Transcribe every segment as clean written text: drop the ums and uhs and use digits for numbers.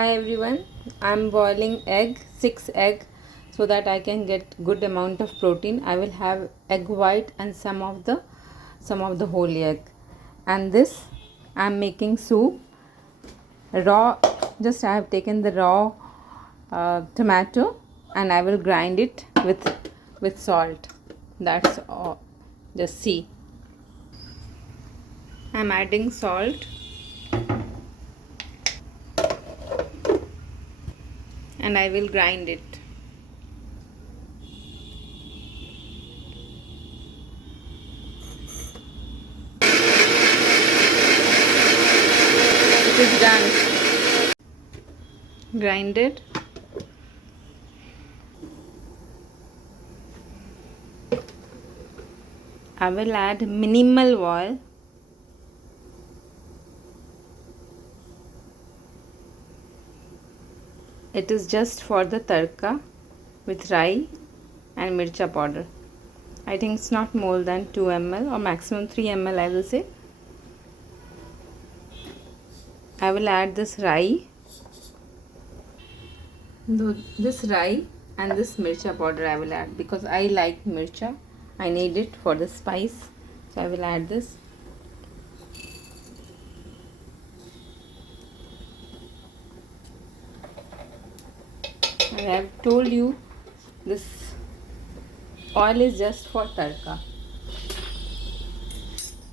Hi everyone, I'm boiling six egg so that I can get good amount of protein. I will have egg white and some of the whole egg. And this I'm making soup raw. Just I have taken the raw tomato and I will grind it with salt. That's all. Just see. I'm adding salt and I will grind it. It is done. Grinded. I will add minimal oil. It is just for the tadka with rai and mircha powder. I think it's not more than 2 ml or maximum 3 ml I will say. I will add this rai. This rai and this mircha powder I will add because I like mircha. I need it for the spice. So I will add this. I have told you this oil is just for tadka.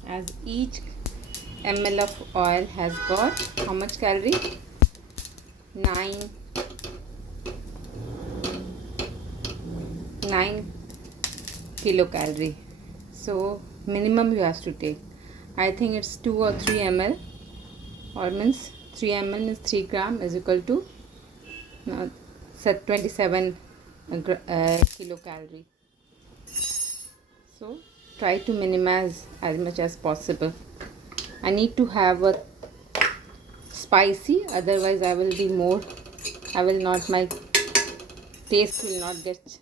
As each ml of oil has got how much calorie? 9 kilocalorie. So minimum you have to take. I think it's 2 or 3 ml, or means 3 ml means 3 gram is equal to 27 kilocalorie. So try to minimize as much as possible. I need to have a spicy, otherwise I will not, my taste will not get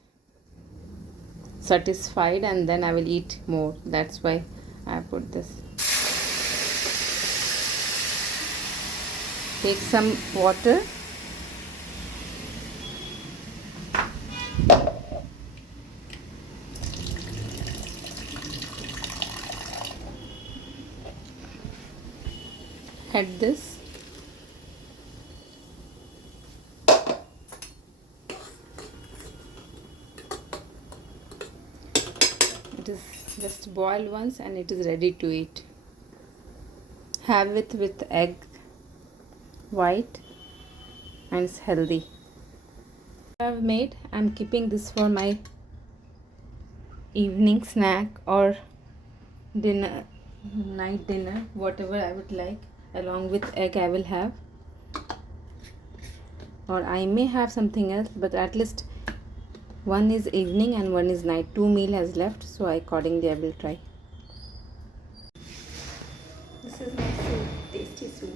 satisfied and then I will eat more. That's why I put this. Take some water. Add this. It is just boiled once and it is ready to eat. Have it with egg white and it's healthy. I have made. I'm keeping this for my evening snack or dinner, night dinner, whatever I would like. Along with egg I will have, or I may have something else, but at least one is evening and one is night. 2 meal has left, so accordingly I will try. This is my soup, tasty soup.